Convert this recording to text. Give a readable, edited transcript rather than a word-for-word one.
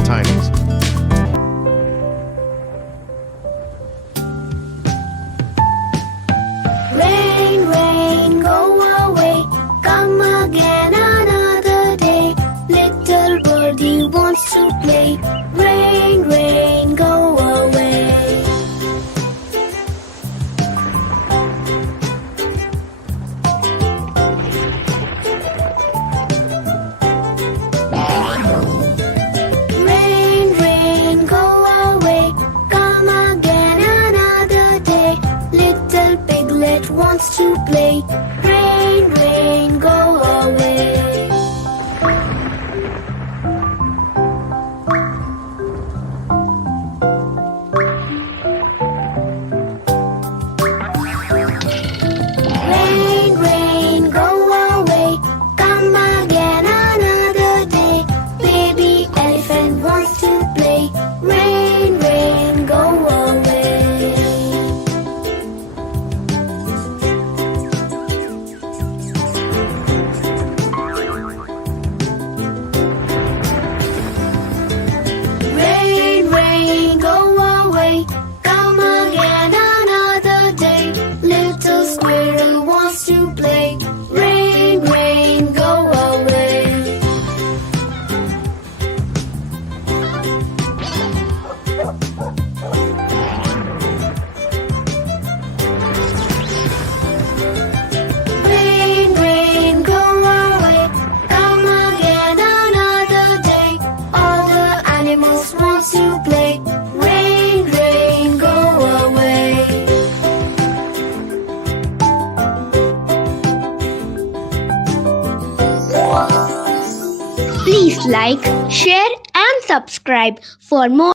Little Tinies. Rain, rain, go away. Come again another day. Little birdie wants to play. Rain, rain, go away. Rain, rain, go away. Come again another day. Little piglet wants to play. Rain, rain, go away. Rain, rain, go away. Come again another day. Baby elephant wants to play. Rain, rain, go away. Rain, rain, go away. Come again another day. Little squirrel wants to play. Rain, rain, go away. Rain, rain, go away. Come again another day. All the animals want to play. Rain, rain, go away. Please like, share and subscribe for more.